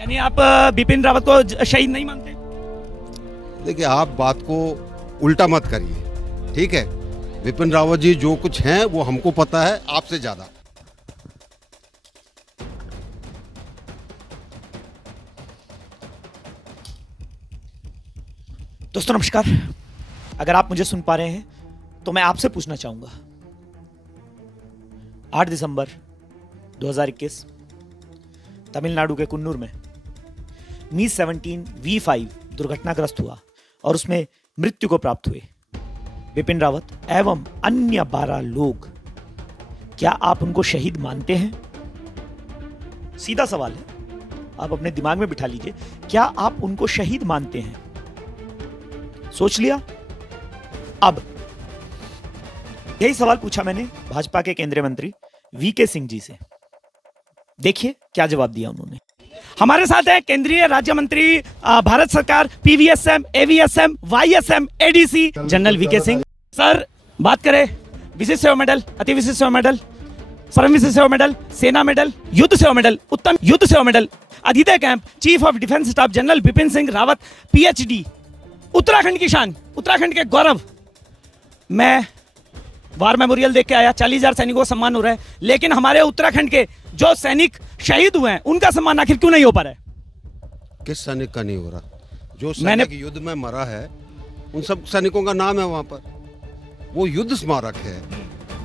यानी आप बिपिन रावत को शहीद नहीं मानते? देखिए, आप बात को उल्टा मत करिए, ठीक है? बिपिन रावत जी जो कुछ हैं वो हमको पता है आपसे ज्यादा। दोस्तों नमस्कार, अगर आप मुझे सुन पा रहे हैं तो मैं आपसे पूछना चाहूंगा, 8 दिसंबर 2021 तमिलनाडु के कुन्नूर में मी 17 V5 दुर्घटनाग्रस्त हुआ और उसमें मृत्यु को प्राप्त हुए बिपिन रावत एवं अन्य 12 लोग, क्या आप उनको शहीद मानते हैं? सीधा सवाल है, आप अपने दिमाग में बिठा लीजिए, क्या आप उनको शहीद मानते हैं? सोच लिया? अब यही सवाल पूछा मैंने भाजपा के केंद्रीय मंत्री वीके सिंह जी से। देखिए क्या जवाब दिया उन्होंने। हमारे साथ है केंद्रीय राज्य मंत्री भारत सरकार PVSM, AVSM, YSM, ADC general VK Singh. Sir, बात करें विशिष्ट सेवा मेडल, अति विशिष्ट सेवा मेडल, परम विशिष्ट सेवा मेडल, सेना मेडल, युद्ध Seva medal, Uttam Yuddh Seva medal, aide de camp, chief of defence staff general Bipin Singh Rawat PhD, Uttarakhand की शान, उत्तराखंड के गौरव। मैं वार मेमोरियल देख के आया, 40,000 सैनिकों का सम्मान हो रहा है, लेकिन हमारे उत्तराखंड के जो सैनिक शहीद हुए हैं उनका सम्मान आखिर क्यों नहीं हो पा रहा है? किस सैनिक का नहीं हो रहा? जो सैनिक युद्ध में मरा है उन सब सैनिकों का नाम है वहां पर, वो युद्ध स्मारक है,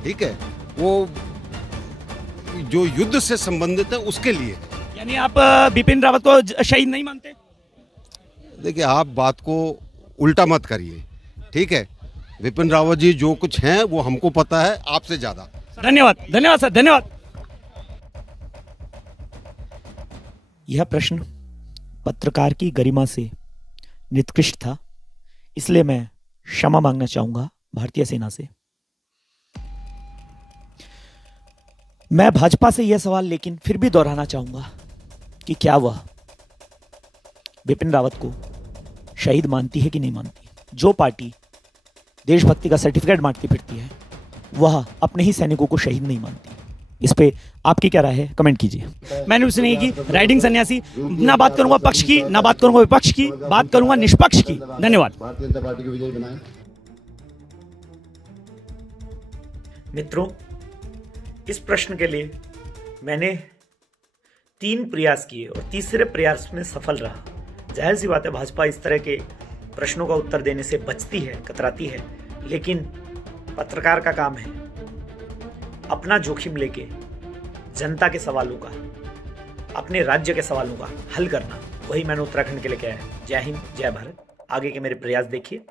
ठीक है? वो जो युद्ध से संबंधित है उसके लिए। यानी आप बिपिन रावत को शहीद नहीं मानते? देखिए, आप बात को उल्टा मत करिए, ठीक है? बिपिन रावत जी जो कुछ हैं वो हमको पता है आपसे ज्यादा। धन्यवाद, धन्यवाद सर, धन्यवाद। यह प्रश्न पत्रकार की गरिमा से निकृष्ट था, इसलिए मैं क्षमा मांगना चाहूंगा भारतीय सेना से। मैं भाजपा से यह सवाल लेकिन फिर भी दोहराना चाहूंगा कि क्या वह बिपिन रावत को शहीद मानती है कि नहीं मानती? जो पार्टी देशभक्ति का सर्टिफिकेट बांटती फिरती है वह अपने ही सैनिकों को शहीद नहीं मानती। इस पे आपकी क्या राय है? कमेंट कीजिए। मैंने उसने नहीं की राइडिंग सन्यासी, ना बात करूंगा पक्ष की, ना बात करूंगा विपक्ष की, बात करूंगा निष्पक्ष की। धन्यवाद। मित्रों, इस प्रश्न के लिए मैंने 3 प्रयास किए और तीसरे प्रयास में सफल रहा। जाहिर सी बात है, भाजपा इस तरह के प्रश्नों का उत्तर देने से बचती है, कतराती है, लेकिन पत्रकार का काम है अपना जोखिम लेके जनता के सवालों का, अपने राज्य के सवालों का हल करना। वही मैंने उत्तराखंड के लिए किया है। जय हिंद, जय भारत। आगे के मेरे प्रयास देखिए।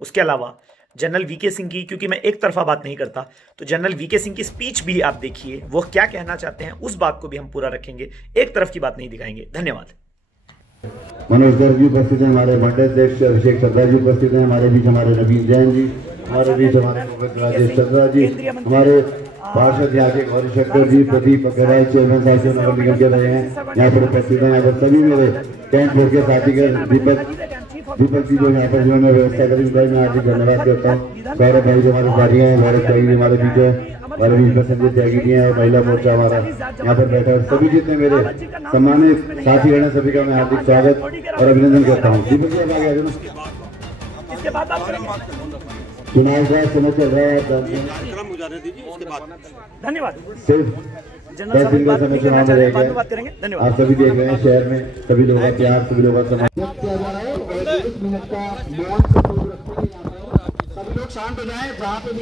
उसके अलावा जनरल वीके सिंह की, क्योंकि मैं एक तरफा बात नहीं करता, तो जनरल वीके सिंह की स्पीच भी आप देखिए, वो क्या कहना चाहते हैं उस बात को भी हम पूरा रखेंगे, एक तरफ की बात नहीं दिखाएंगे। धन्यवाद। मनोज गर्ग जी उपस्थित हैं, हमारे मंडल अध्यक्ष अभिषेक चंद्रा जी उपस्थित हैं, हमारे बीच हमारे नवीन जैन जी, हमारे बीच हमारे राजेश चंद्रा जी, हमारे पार्षद यहाँ के गौरी शंकर जी, प्रदीप अग्रवाल चेयरमैन साहब से नगर निगम के रहे हैं, यहाँ पर उपस्थित हैं। यहाँ पर सभी मेरे कैंट फोर्स के साथीगण, दीपक जी जो यहाँ पर जिन्होंने व्यवस्था करी, मैं आज धन्यवाद करता हूँ। गौरव भाई जो हमारे साथी हैं, गौरव त्यागी जी हमारे बीच है, हमारे बीच में संजय त्यागी जी हैं, महिला मोर्चा हमारा यहाँ पर बैठा है। सभी जितने मेरे सम्मानित साथी हैं, सभी का मैं हार्दिक स्वागत और अभिनंदन करता हूँ। दीपक जी आगे आ जाओ। चुनाव का समय चल रहा है, धन्यवाद। सिर्फ 10 दिन का समय चुनाव में रह गया। आप सभी देख रहे हैं शहर में सभी लोगों का प्यार, सभी लोगों का समर्थन।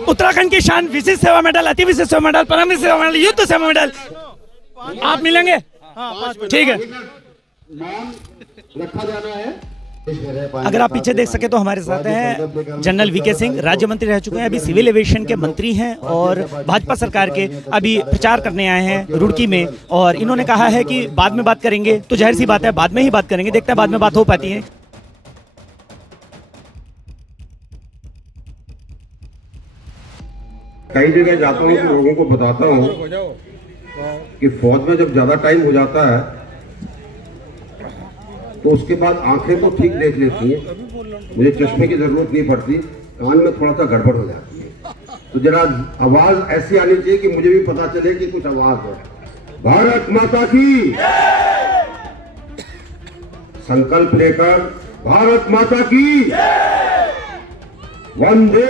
उत्तराखंड की शान, विशिष्ट सेवा मेडल, अति विशिष्ट सेवा मेडल, परम विशिष्ट सेवा मेडल, युद्ध सेवा मेडल। आप मिलेंगे? ठीक है। रखा जाना है। अगर आप पीछे देख सके तो हमारे साथ हैं जनरल वीके सिंह, राज्य मंत्री रह चुके हैं, अभी सिविल एविएशन के मंत्री हैं और भाजपा सरकार के अभी प्रचार करने आए हैं रुड़की में। और इन्होंने कहा है कि बाद में बात करेंगे, तो जाहिर सी बात है बाद में ही बात करेंगे। देखते हैं बाद में बात हो पाती है। कई जगह जाता हूँ तो लोगों को बताता हूँ कि फौज में जब ज्यादा टाइम हो जाता है तो उसके बाद आंखें तो ठीक देख लेती हैं, मुझे चश्मे की जरूरत नहीं पड़ती, कान में थोड़ा सा गड़बड़ हो जाती है। तो जरा आवाज ऐसी आनी चाहिए कि मुझे भी पता चले कि कुछ आवाज है। भारत माता की। संकल्प लेकर भारत माता की वंदे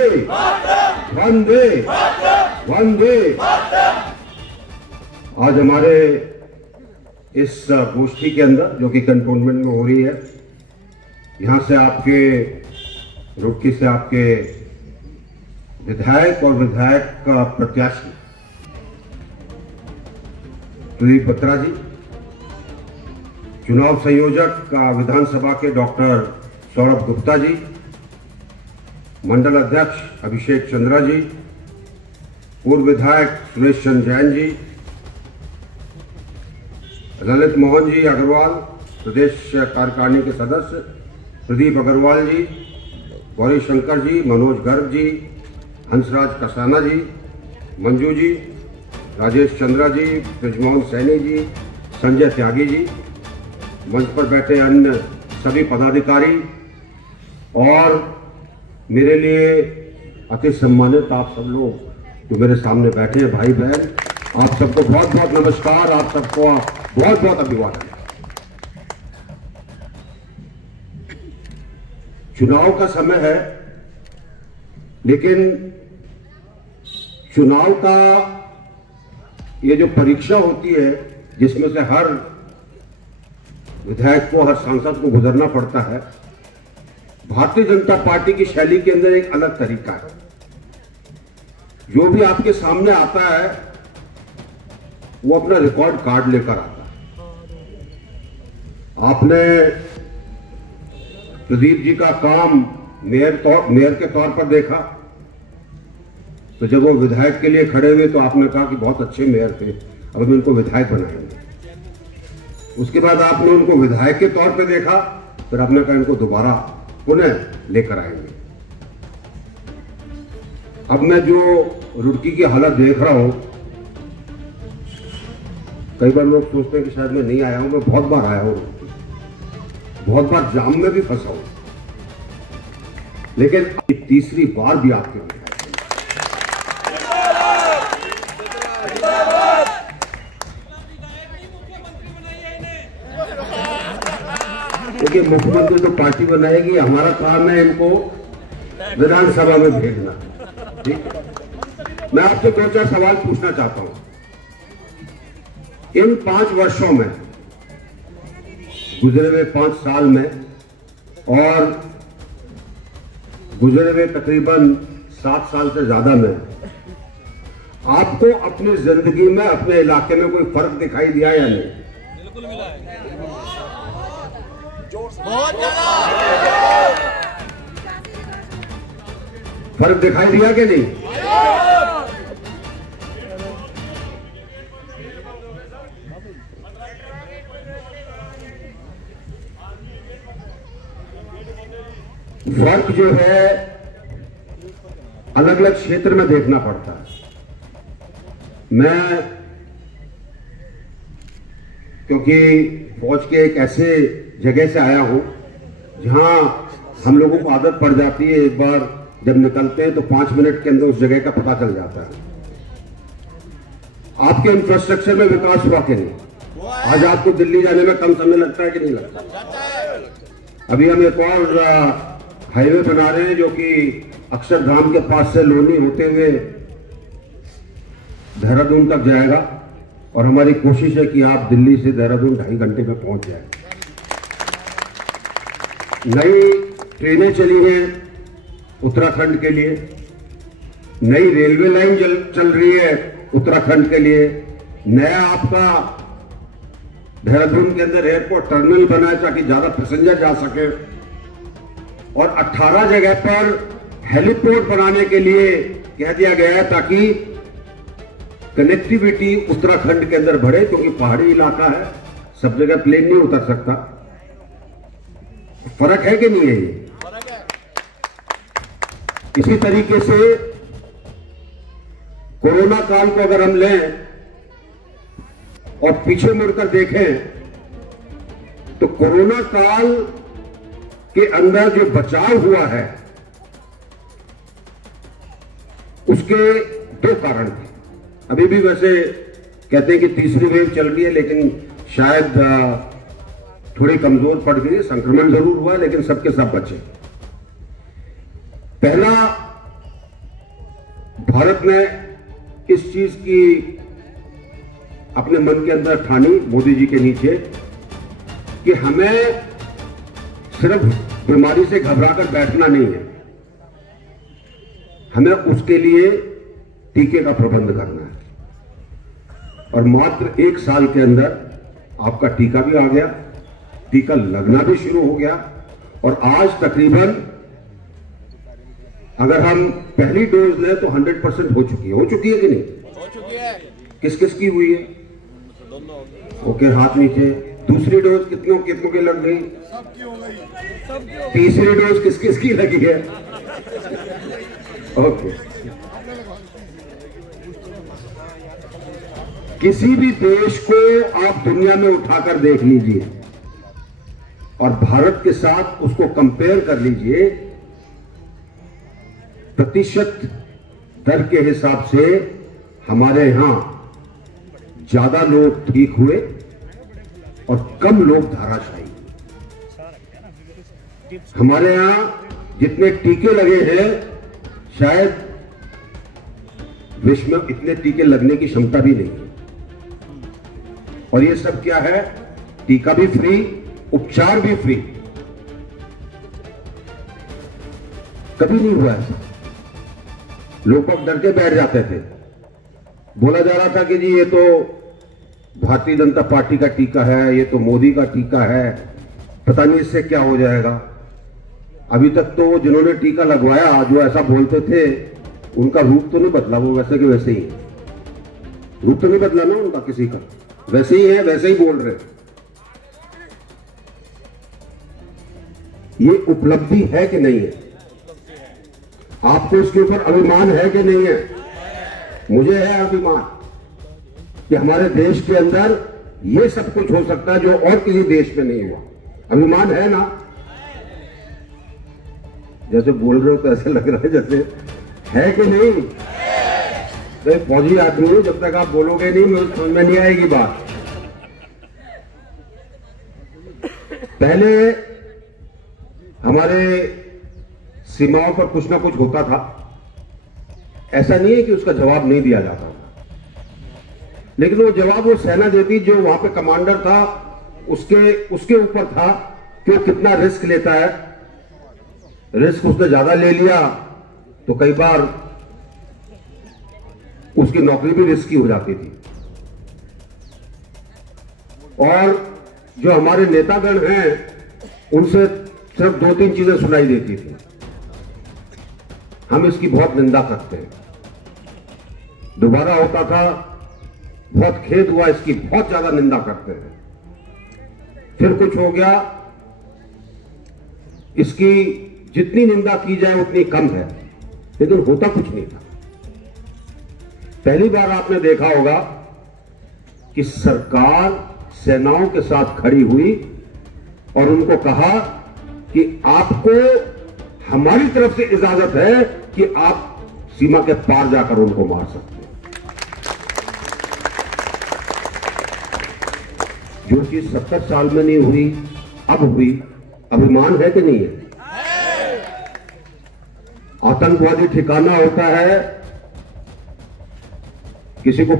वंदे वंदे। आज हमारे इस गोष्ठी के अंदर जो कि कंटोनमेंट में हो रही है, यहां से आपके रुड़की से आपके विधायक और विधायक का प्रत्याशी प्रदीप बत्रा जी, चुनाव संयोजक विधानसभा के डॉक्टर सौरभ गुप्ता जी, मंडल अध्यक्ष अभिषेक चंद्रा जी, पूर्व विधायक सुरेश चंद्र जैन जी, ललित मोहन जी अग्रवाल, प्रदेश कार्यकारिणी के सदस्य प्रदीप अग्रवाल जी, गौरी शंकर जी, मनोज गर्ग जी, हंसराज कसाना जी, मंजू जी, राजेश चंद्रा जी, ब्रजमोहन सैनी जी, संजय त्यागी जी, मंच पर बैठे अन्य सभी पदाधिकारी और मेरे लिए अति सम्मानित आप सब लोग जो मेरे सामने बैठे हैं, भाई बहन, आप सबको बहुत बहुत नमस्कार, आप सबको बहुत बहुत अभिवादन। चुनाव का समय है, लेकिन चुनाव का ये जो परीक्षा होती है जिसमें से हर विधायक को, हर सांसद को गुजरना पड़ता है, भारतीय जनता पार्टी की शैली के अंदर एक अलग तरीका है। जो भी आपके सामने आता है वो अपना रिकॉर्ड कार्ड लेकर आता है। आपने प्रदीप जी का काम मेयर के तौर पर देखा, तो जब वो विधायक के लिए खड़े हुए तो आपने कहा कि बहुत अच्छे मेयर थे, अब हम इनको विधायक बनाएंगे। उसके बाद आपने उनको विधायक के तौर पे देखा, फिर आपने कहा इनको दोबारा पुनः लेकर आएंगे। अब मैं जो रुड़की की हालत देख रहा हूं, कई बार लोग सोचते हैं कि शायद मैं नहीं आया हूं, मैं बहुत बार आया हूं, बहुत बार जाम में भी फंसा हूं, लेकिन तीसरी बार भी आपके लिए देखिए, मुख्यमंत्री तो पार्टी बनाएगी, हमारा काम है इनको विधानसभा में भेजना। ठीक है, मैं आपसे 2-4 सवाल पूछना चाहता हूं। इन 5 वर्षों में, गुजरे हुए 5 साल में और गुजरे हुए तकरीबन 7 साल से ज्यादा में, आपको अपनी जिंदगी में, अपने इलाके में कोई फर्क दिखाई दिया या नहीं? बिल्कुल मिला है, बहुत ज्यादा फर्क दिखाई दिया कि नहीं? फर्क जो है अलग अलग क्षेत्र में देखना पड़ता है। मैं क्योंकि फौज के एक ऐसे जगह से आया हूं जहां हम लोगों को आदत पड़ जाती है, एक बार जब निकलते हैं तो 5 मिनट के अंदर उस जगह का पता चल जाता है। आपके इंफ्रास्ट्रक्चर में विकास हुआ कि नहीं? आज आपको दिल्ली जाने में कम समय लगता है कि नहीं लगता? अभी हम एक और हाईवे बना रहे हैं जो कि अक्षरधाम के पास से लोनी होते हुए देहरादून तक जाएगा, और हमारी कोशिश है कि आप दिल्ली से देहरादून 2.5 घंटे में पहुंच जाए। नई ट्रेनें चली हैं उत्तराखंड के लिए, नई रेलवे लाइन चल रही है उत्तराखंड के लिए, नया आपका देहरादून के अंदर एयरपोर्ट टर्मिनल बना है ताकि ज्यादा पैसेंजर जा सके, और 18 जगह पर हेलीपोर्ट बनाने के लिए कह दिया गया है ताकि कनेक्टिविटी उत्तराखंड के अंदर बढ़े, क्योंकि पहाड़ी इलाका है, सब जगह प्लेन नहीं उतर सकता। फर्क है कि नहीं है ये? इसी तरीके से कोरोना काल को अगर हम लें और पीछे मुड़कर देखें तो कोरोना काल के अंदर जो बचाव हुआ है उसके 2 कारण थे। अभी भी वैसे कहते हैं कि तीसरी वेव चल रही है, लेकिन शायद थोड़ी कमजोर पड़ गई, संक्रमण जरूर हुआ लेकिन सबके सब बचे। पहला, भारत ने इस चीज की अपने मन के अंदर ठानी, मोदी जी के नीचे, कि हमें सिर्फ बीमारी से घबराकर बैठना नहीं है, हमें उसके लिए टीके का प्रबंध करना है। और मात्र 1 साल के अंदर आपका टीका भी आ गया, टीका लगना भी शुरू हो गया, और आज तकरीबन अगर हम पहली डोज लें तो 100% हो चुकी है कि नहीं? हो चुकी है। किस किस की हुई है? ओके, हाथ नीचे। दूसरी डोज कितनों की लग गई? सबकी हो गई। तीसरी डोज किस किस की लगी है? ओके। किसी भी देश को आप दुनिया में उठाकर देख लीजिए और भारत के साथ उसको कंपेयर कर लीजिए, प्रतिशत दर के हिसाब से हमारे यहां ज्यादा लोग ठीक हुए और कम लोग धराशायी। हमारे यहां जितने टीके लगे हैं, शायद विश्व में इतने टीके लगने की क्षमता भी नहीं है। और ये सब क्या है? टीका भी फ्री, उपचार भी फ्री। कभी नहीं हुआ ऐसा। लोग डर के बैठ जाते थे। बोला जा रहा था कि जी ये तो भारतीय जनता पार्टी का टीका है, ये तो मोदी का टीका है, पता नहीं इससे क्या हो जाएगा। अभी तक तो जिन्होंने टीका लगवाया, जो ऐसा बोलते थे, उनका रूप तो नहीं बदला, वो वैसे के वैसे ही है। रूप तो नहीं बदला ना उनका किसी का, वैसे ही है, वैसे ही बोल रहे। ये उपलब्धि है कि नहीं है? आपको इसके ऊपर अभिमान है कि नहीं है? मुझे है अभिमान कि हमारे देश के अंदर ये सब कुछ हो सकता है जो और किसी देश में नहीं हुआ। अभिमान है ना? जैसे बोल रहे हो तो ऐसे लग रहा है जैसे है कि नहीं। तो फौजी आदमी हूं, जब तक आप बोलोगे नहीं मुझे समझ में नहीं आएगी बात। पहले हमारे सीमाओं पर कुछ ना कुछ होता था, ऐसा नहीं है कि उसका जवाब नहीं दिया जाता था, लेकिन वो जवाब वो सेना देती, जो वहां पे कमांडर था उसके ऊपर था कि वो कितना रिस्क लेता है। रिस्क उसने ज्यादा ले लिया तो कई बार उसकी नौकरी भी रिस्की हो जाती थी। और जो हमारे नेतागण हैं उनसे सिर्फ 2-3 चीजें सुनाई देती थी। हम इसकी बहुत निंदा करते हैं। दोबारा होता था, बहुत खेद हुआ, इसकी बहुत ज्यादा निंदा करते हैं। फिर कुछ हो गया, इसकी जितनी निंदा की जाए उतनी कम है, लेकिन होता कुछ नहीं था। पहली बार आपने देखा होगा कि सरकार सेनाओं के साथ खड़ी हुई और उनको कहा कि आपको हमारी तरफ से इजाजत है कि आप सीमा के पार जाकर उनको मार सकते हैं। जो चीज 70 साल में नहीं हुई, अब हुई। अभिमान है कि नहीं है? आतंकवादी ठिकाना होता है, किसी को